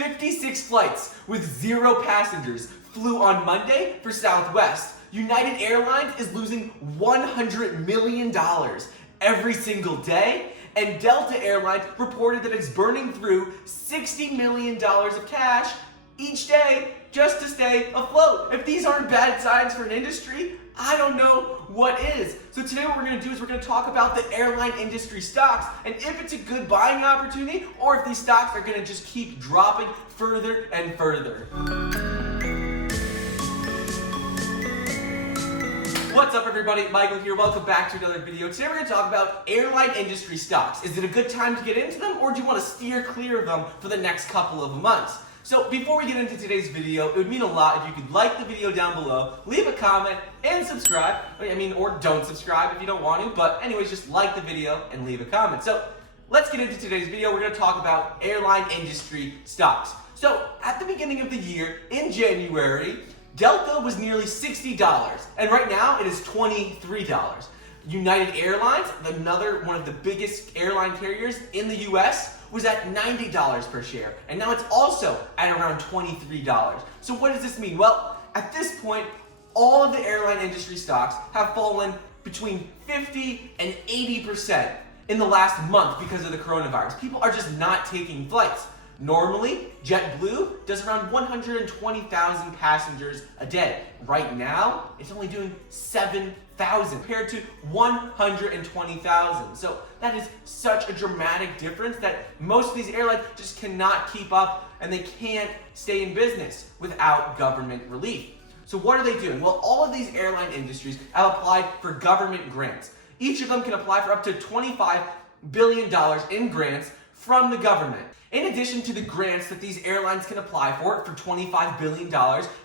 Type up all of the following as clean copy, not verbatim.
56 flights with 0 passengers flew on Monday for Southwest. United Airlines is losing $100 million every single day, and Delta Airlines reported that it's burning through $60 million of cash each day just to stay afloat. If these aren't bad signs for an industry, I don't know what is. So today what we're going to do is we're going to talk about the airline industry stocks and if it's a good buying opportunity or if these stocks are going to just keep dropping further and further. What's up everybody, Michael here, welcome back to another video. Today we're going to talk about airline industry stocks. Is it a good time to get into them or do you want to steer clear of them for the next couple of months? So before we get into today's video, it would mean a lot if you could like the video down below, leave a comment, and subscribe. Or don't subscribe if you don't want to, but anyways, just like the video and leave a comment. So let's get into today's video. We're going to talk about airline industry stocks. So at the beginning of the year, in January, Delta was nearly $60, and right now it is $23. United Airlines, another one of the biggest airline carriers in the US, was at $90 per share, and now it's also at around $23. So what does this mean? Well, at this point, all of the airline industry stocks have fallen between 50 and 80% in the last month because of the coronavirus. People are just not taking flights. Normally, JetBlue does around 120,000 passengers a day. Right now, it's only doing 7,000 compared to 120,000. So that is such a dramatic difference that most of these airlines just cannot keep up and they can't stay in business without government relief. So what are they doing? Well, all of these airline industries have applied for government grants. Each of them can apply for up to $25 billion in grants from the government. In addition to the grants that these airlines can apply for $25 billion,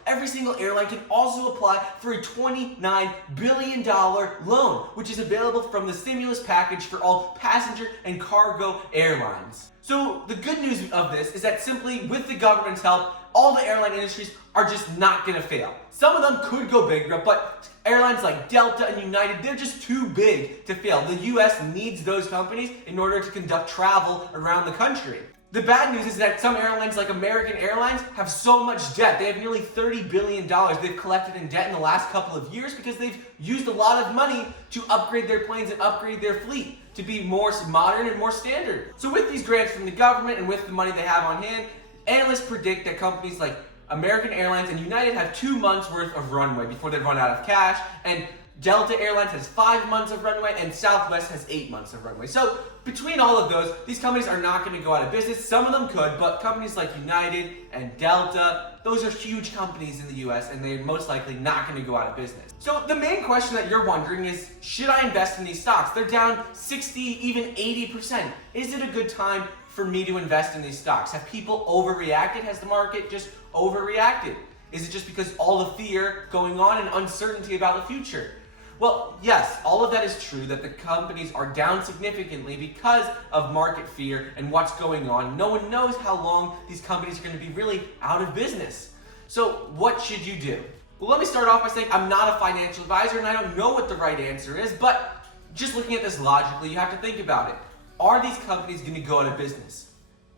every single airline can also apply for a $29 billion loan, which is available from the stimulus package for all passenger and cargo airlines. So the good news of this is that simply with the government's help, all the airline industries are just not going to fail. Some of them could go bankrupt, but airlines like Delta and United, they're just too big to fail. The US needs those companies in order to conduct travel around the country. The bad news is that some airlines like American Airlines have so much debt. They have nearly $30 billion they've collected in debt in the last couple of years because they've used a lot of money to upgrade their planes and upgrade their fleet to be more modern and more standard. So with these grants from the government and with the money they have on hand, analysts predict that companies like American Airlines and United have 2 months worth of runway before they run out of cash, and Delta Airlines has 5 months of runway, and Southwest has 8 months of runway. So between all of those, these companies are not going to go out of business. Some of them could, but companies like United and Delta, those are huge companies in the US, and they're most likely not going to go out of business. So the main question that you're wondering is, should I invest in these stocks? They're down 60, even 80%. Is it a good time for me to invest in these stocks? Have people overreacted? Has the market just overreacted? Is it just because all the fear going on and uncertainty about the future? Well, yes, all of that is true, that the companies are down significantly because of market fear and what's going on. No one knows how long these companies are going to be really out of business. So what should you do? Well, let me start off by saying I'm not a financial advisor and I don't know what the right answer is, but just looking at this logically, you have to think about it. Are these companies going to go out of business?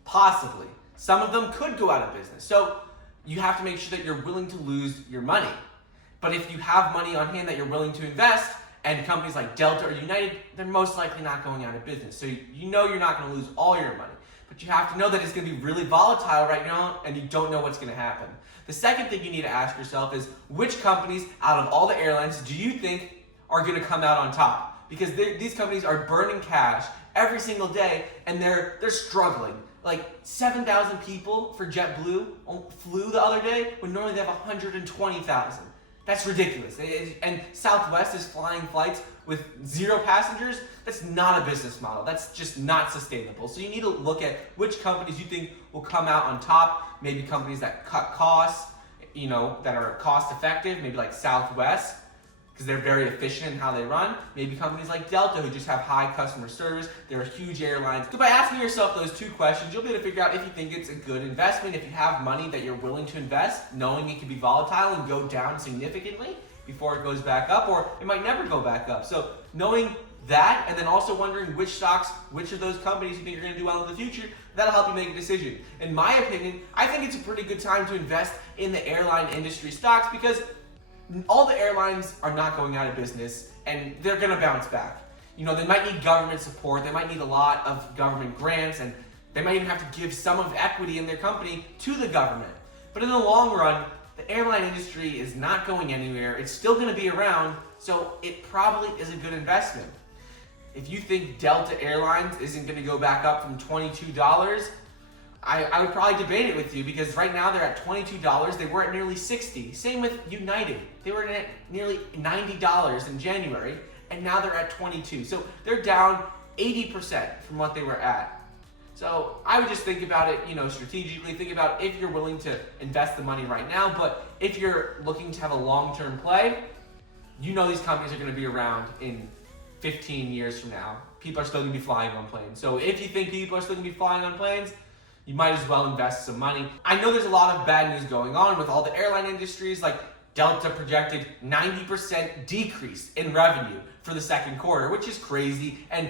Possibly. Some of them could go out of business. So you have to make sure that you're willing to lose your money. But if you have money on hand that you're willing to invest, and companies like Delta or United, they're most likely not going out of business. So you know you're not going to lose all your money. But you have to know that it's going to be really volatile right now, and you don't know what's going to happen. The second thing you need to ask yourself is, which companies out of all the airlines do you think are going to come out on top? Because these companies are burning cash every single day, and they're struggling. Like 7,000 people for JetBlue flew the other day, when normally they have 120,000. That's ridiculous. And Southwest is flying flights with 0 passengers. That's not a business model. That's just not sustainable. So you need to look at which companies you think will come out on top. Maybe companies that cut costs, that are cost effective, maybe like Southwest, because they're very efficient in how they run. Maybe companies like Delta, who just have high customer service. They're huge airlines. So by asking yourself those 2 questions, you'll be able to figure out if you think it's a good investment, if you have money that you're willing to invest, knowing it can be volatile and go down significantly before it goes back up, or it might never go back up. So knowing that, and then also wondering which stocks, which of those companies you think are going to do well in the future, that'll help you make a decision. In my opinion, I think it's a pretty good time to invest in the airline industry stocks because all the airlines are not going out of business and they're going to bounce back. You know, they might need government support, they might need a lot of government grants, and they might even have to give some of equity in their company to the government. But in the long run, the airline industry is not going anywhere. It's still going to be around, so it probably is a good investment. If you think Delta Airlines isn't going to go back up from $22, I would probably debate it with you because right now they're at $22. They were at nearly $60. Same with United. They were at nearly $90 in January, and now they're at $22. So they're down 80% from what they were at. So I would just think about it, strategically. Think about if you're willing to invest the money right now, but if you're looking to have a long-term play, these companies are going to be around in 15 years from now. People are still going to be flying on planes. So if you think people are still going to be flying on planes, you might as well invest some money. I know there's a lot of bad news going on with all the airline industries, like Delta projected 90% decrease in revenue for the second quarter, which is crazy. And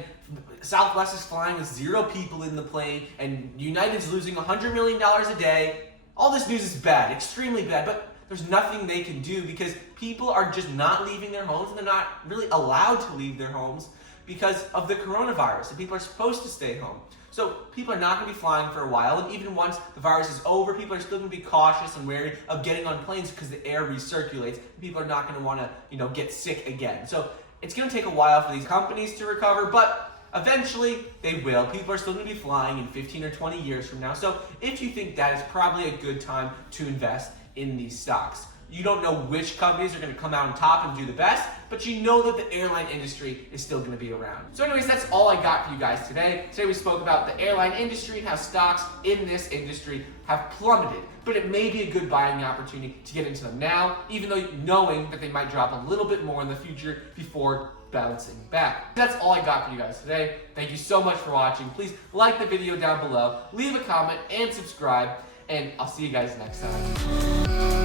Southwest is flying with 0 people in the plane, and United's losing $100 million a day. All this news is bad, extremely bad, but there's nothing they can do because people are just not leaving their homes, and they're not really allowed to leave their homes because of the coronavirus, and people are supposed to stay home. So people are not going to be flying for a while, and even once the virus is over, people are still going to be cautious and wary of getting on planes because the air recirculates. People are not going to want to, get sick again. So it's going to take a while for these companies to recover, but eventually they will. People are still going to be flying in 15 or 20 years from now. So if you think that is probably a good time to invest in these stocks. You don't know which companies are going to come out on top and do the best, but you know that the airline industry is still going to be around. So anyways, that's all I got for you guys today. Today we spoke about the airline industry and how stocks in this industry have plummeted, but it may be a good buying opportunity to get into them now, even though knowing that they might drop a little bit more in the future before bouncing back. That's all I got for you guys today. Thank you so much for watching. Please like the video down below, leave a comment, and subscribe, and I'll see you guys next time.